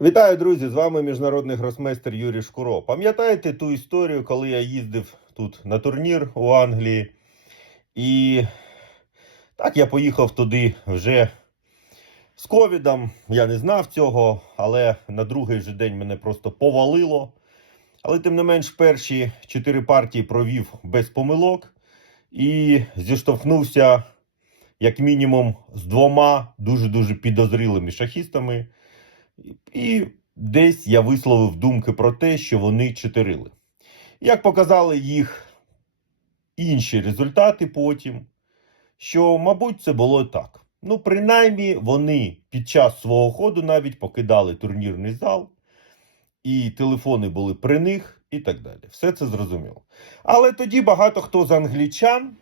Вітаю, друзі! З вами міжнародний гросмейстер Юрій Шкуро. Пам'ятаєте ту історію, коли я їздив тут на турнір у Англії? І так я поїхав туди вже з ковідом. Я не знав цього, але на другий же день мене просто повалило. Але тим не менш, перші чотири партії провів без помилок і зіштовхнувся як мінімум з двома дуже-дуже підозрілими шахістами. І десь я висловив думки про те, що вони чотирили. Як показали їх інші результати потім, що, мабуть, це було так. Ну, принаймні, вони під час свого ходу навіть покидали турнірний зал, і телефони були при них, і так далі. Все це зрозуміло. Але тоді багато хто з англічан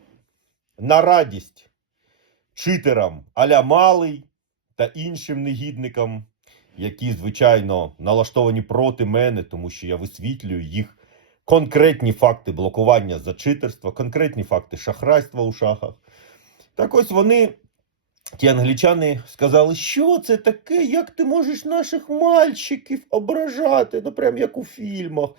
на радість читерам аля Малий та іншим негідникам які, звичайно, налаштовані проти мене, тому що я висвітлюю їх конкретні факти блокування за читерства, конкретні факти шахрайства у шахах. Так ось вони, ті англічани, сказали, що це таке, як ти можеш наших мальчиків ображати, ну прям як у фільмах.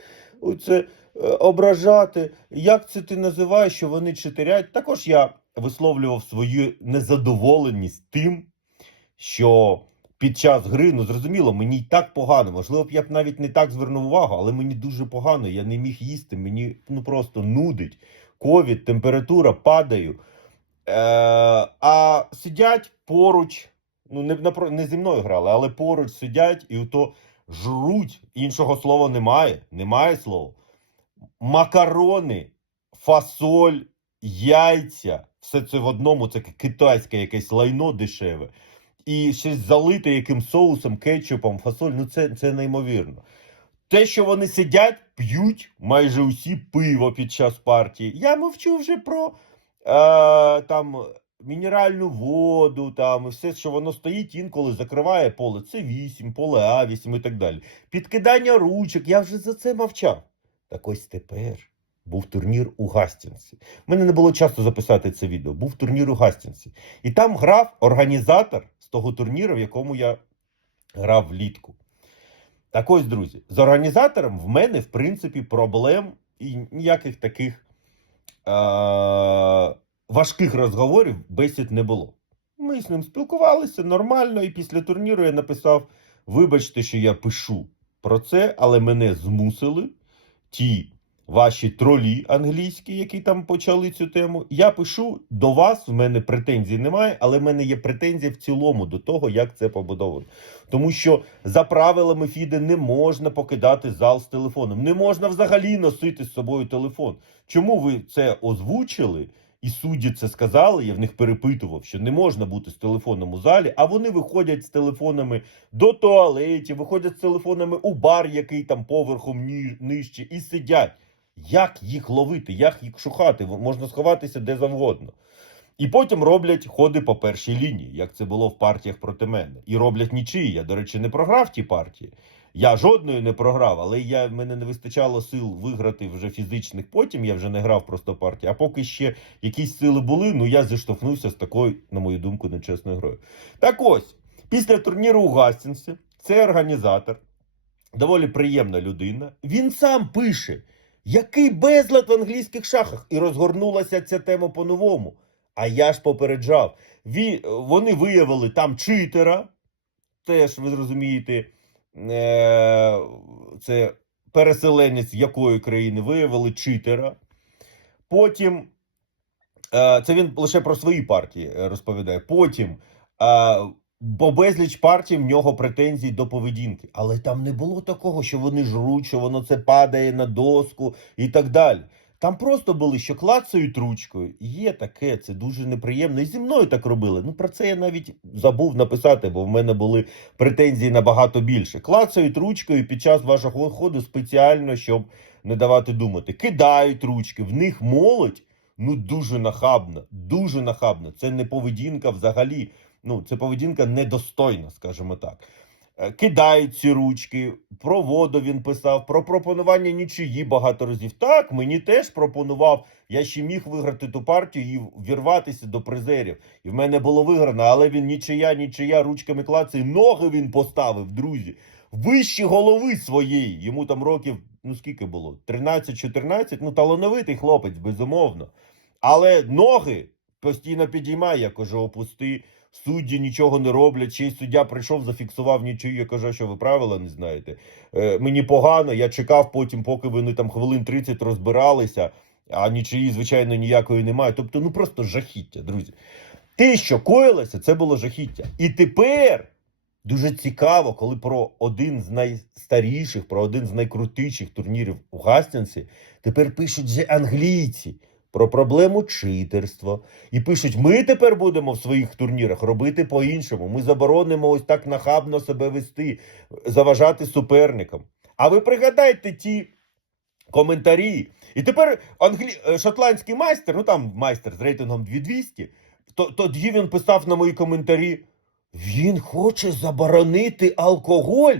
Оце е, ображати, як це ти називаєш, що вони читерять. Також я висловлював свою незадоволеність тим, що під час гри, ну зрозуміло, мені й так погано. Можливо, б я б навіть не так звернув увагу, але мені дуже погано. Я не міг їсти, мені ну просто нудить. Ковід, температура, падаю. Е, а сидять поруч, ну не, не зі мною грали, але поруч сидять і ото жруть. Іншого слова немає. Немає слова. Макарони, фасоль, яйця. Все це в одному, це китайське якесь лайно дешеве і щось залите яким соусом, кетчупом, фасоль. Ну це, це неймовірно. Те, що вони сидять, п'ють майже усі пиво під час партії. Я мовчу вже про е, там мінеральну воду, там і все, що воно стоїть, інколи закриває поле. Це 8, поле А8 і так далі. Підкидання ручок, я вже за це мовчав. Так ось тепер був турнір у Гастінсі. У мене не було часу записати це відео. Був турнір у Гастінсі. І там грав організатор з того турніру, в якому я грав влітку. Так ось, друзі, з організатором в мене, в принципі, проблем і ніяких таких е- важких розговорів бесід не було. Ми з ним спілкувалися нормально, і після турніру я написав: вибачте, що я пишу про це, але мене змусили ті ваші тролі англійські, які там почали цю тему. Я пишу до вас, в мене претензій немає, але в мене є претензії в цілому до того, як це побудовано. Тому що за правилами Фіде не можна покидати зал з телефоном. Не можна взагалі носити з собою телефон. Чому ви це озвучили? І судді це сказали, я в них перепитував, що не можна бути з телефоном у залі, а вони виходять з телефонами до туалетів, виходять з телефонами у бар, який там поверхом нижче, і сидять. Як їх ловити, як їх шукати? Можна сховатися де завгодно. І потім роблять ходи по першій лінії, як це було в партіях проти мене. І роблять нічиї. Я, до речі, не програв ті партії. Я жодної не програв, але я, мене не вистачало сил виграти вже фізичних. Потім я вже не грав просто партії. А поки ще якісь сили були, ну я зіштовхнувся з такою, на мою думку, нечесною грою. Так ось, після турніру у Гастінсі, цей організатор, доволі приємна людина. Він сам пише, який безлад в англійських шахах. І розгорнулася ця тема по-новому. А я ж попереджав. Ві, вони виявили там читера. Теж ви зрозумієте, е, це переселенець якої країни виявили читера. Потім е, це він лише про свої партії розповідає. Потім е, бо безліч партій в нього претензій до поведінки. Але там не було такого, що вони жруть, що воно це падає на доску і так далі. Там просто були, що клацають ручкою. Є таке, це дуже неприємно. І зі мною так робили. Ну про це я навіть забув написати, бо в мене були претензії набагато більше. Клацають ручкою під час вашого ходу спеціально, щоб не давати думати. Кидають ручки, в них молодь. Ну дуже нахабна, дуже нахабна. Це не поведінка взагалі. Ну, це поведінка недостойна, скажімо так. е, кидають ці ручки. Про воду він писав, про пропонування нічиї багато разів. Так, мені теж пропонував. Я ще міг виграти ту партію і вірватися до призерів. І в мене було виграно, але він нічия, нічия, ручками клацає. Ноги він поставив, друзі. Вище голови своєї. Йому там років, ну скільки було? 13-14. Ну, талановитий хлопець, безумовно. Але ноги постійно підіймає, я кажу, опусти. Судді нічого не роблять. Й суддя прийшов, зафіксував нічию. Я кажу, що ви правила не знаєте. Е, мені погано, я чекав потім, поки вони там хвилин 30 розбиралися, а нічиї, звичайно, ніякої немає. Тобто, ну просто жахіття, друзі. Те, що коїлося, це було жахіття. І тепер дуже цікаво, коли про один з найстаріших, про один з найкрутіших турнірів у Гастінсі тепер пишуть вже англійці про проблему читерства. І пишуть: ми тепер будемо в своїх турнірах робити по-іншому. Ми заборонимо ось так нахабно себе вести, заважати суперникам. А ви пригадайте ті коментарі. І тепер англі... е, шотландський майстер, ну там майстер з рейтингом 2200, то, тоді він писав на мої коментарі: він хоче заборонити алкоголь.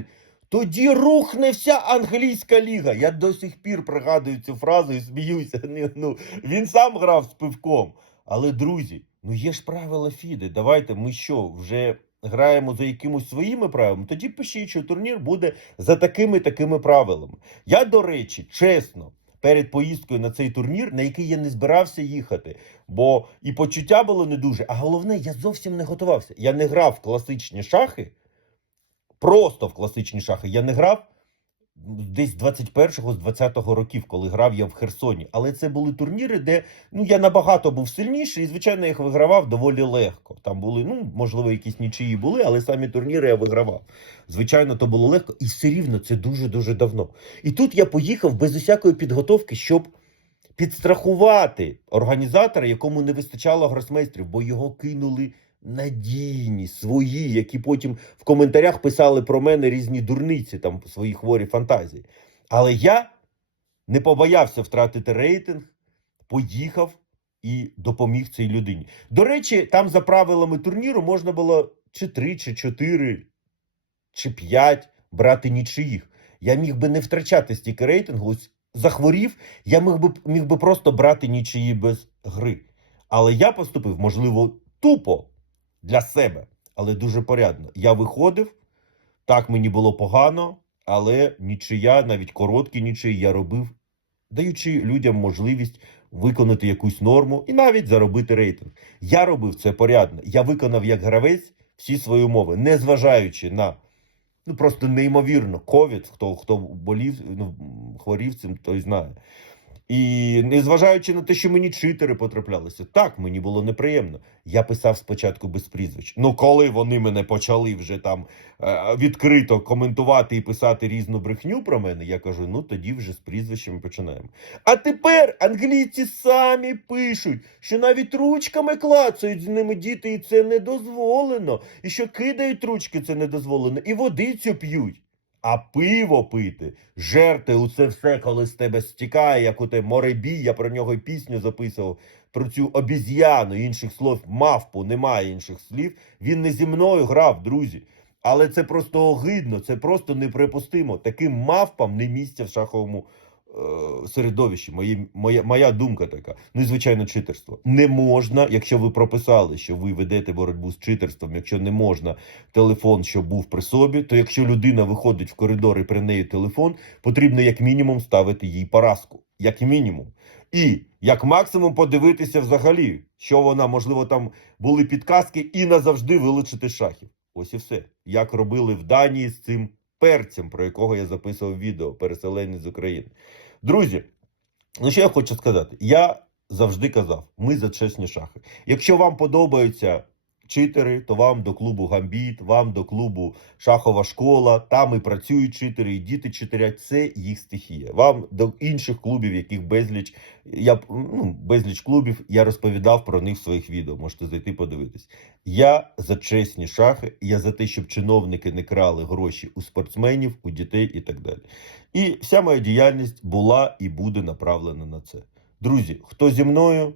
Тоді рухне вся англійська ліга. Я до сих пір пригадую цю фразу і сміюся. Ну, він сам грав з пивком. Але, друзі, ну є ж правила Фіди. Давайте ми що, вже граємо за якимось своїми правилами? Тоді пишіть, що турнір буде за такими такими правилами. Я, до речі, чесно, перед поїздкою на цей турнір, на який я не збирався їхати, бо і почуття було не дуже, а головне, я зовсім не готувався. Я не грав в класичні шахи просто в класичні шахи. Я не грав десь 21-го, з 20-го років, коли грав я в Херсоні. Але це були турніри, де ну я набагато був сильніший, і звичайно, їх вигравав доволі легко. Там були, ну можливо, якісь нічиї були, але самі турніри я вигравав. Звичайно, то було легко, і все рівно це дуже дуже давно. І тут я поїхав без усякої підготовки, щоб. Підстрахувати організатора, якому не вистачало гросмейстрів, бо його кинули надійні, свої, які потім в коментарях писали про мене різні дурниці, там свої хворі фантазії. Але я не побоявся втратити рейтинг, поїхав і допоміг цій людині. До речі, там за правилами турніру можна було чи три, чи чотири, чи п'ять брати нічиїх. Я міг би не втрачати стільки рейтингу. Ось захворів, я міг би, міг би просто брати нічиї без гри. Але я поступив, можливо, тупо для себе, але дуже порядно. Я виходив, так мені було погано, але нічия, навіть короткі нічиї я робив, даючи людям можливість виконати якусь норму і навіть заробити рейтинг. Я робив це порядно. Я виконав як гравець всі свої умови, не зважаючи на ну просто неймовірно ковід. Хто хто болів, ну, хворів цим, той знає. І незважаючи на те, що мені читери потраплялися, так мені було неприємно. Я писав спочатку без прізвищ. Ну, коли вони мене почали вже там е, відкрито коментувати і писати різну брехню про мене, я кажу: ну тоді вже з прізвищами починаємо. А тепер англійці самі пишуть, що навіть ручками клацають з ними діти, і це не дозволено. І що кидають ручки, це не дозволено, і водицю п'ють. А пиво пити, жерти у це все, коли з тебе стікає, як у те моребій, я про нього пісню записував, про цю обіз'яну, інших слов, мавпу, немає інших слів. Він не зі мною грав, друзі. Але це просто огидно, це просто неприпустимо. Таким мавпам не місця в шаховому середовищі. Мої, моя, моя думка така. Ну і звичайно, читерство. Не можна, якщо ви прописали, що ви ведете боротьбу з читерством, якщо не можна телефон, що був при собі, то якщо людина виходить в коридор і при неї телефон, потрібно як мінімум ставити їй поразку. Як мінімум. І як максимум подивитися взагалі, що вона, можливо, там були підказки, і назавжди вилучити шахів. Ось і все. Як робили в Данії з цим перцем, про якого я записував відео, переселенець з України. Друзі, ну що я хочу сказати? Я завжди казав: ми за чесні шахи. Якщо вам подобаються читери, то вам до клубу Гамбіт, вам до клубу Шахова школа. Там і працюють читери, і діти читерять. Це їх стихія. Вам до інших клубів, яких безліч. Я ну, безліч клубів. Я розповідав про них в своїх відео. Можете зайти подивитись. Я за чесні шахи. Я за те, щоб чиновники не крали гроші у спортсменів, у дітей і так далі. І вся моя діяльність була і буде направлена на це. Друзі, хто зі мною?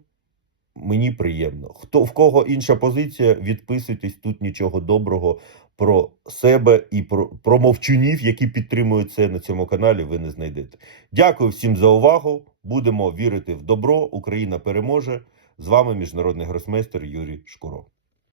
Мені приємно. Хто в кого інша позиція, відписуйтесь тут нічого доброго про себе і про, про мовчунів, які підтримують це на цьому каналі. Ви не знайдете. Дякую всім за увагу. Будемо вірити в добро. Україна переможе. З вами міжнародний гросмейстер Юрій Шкуро.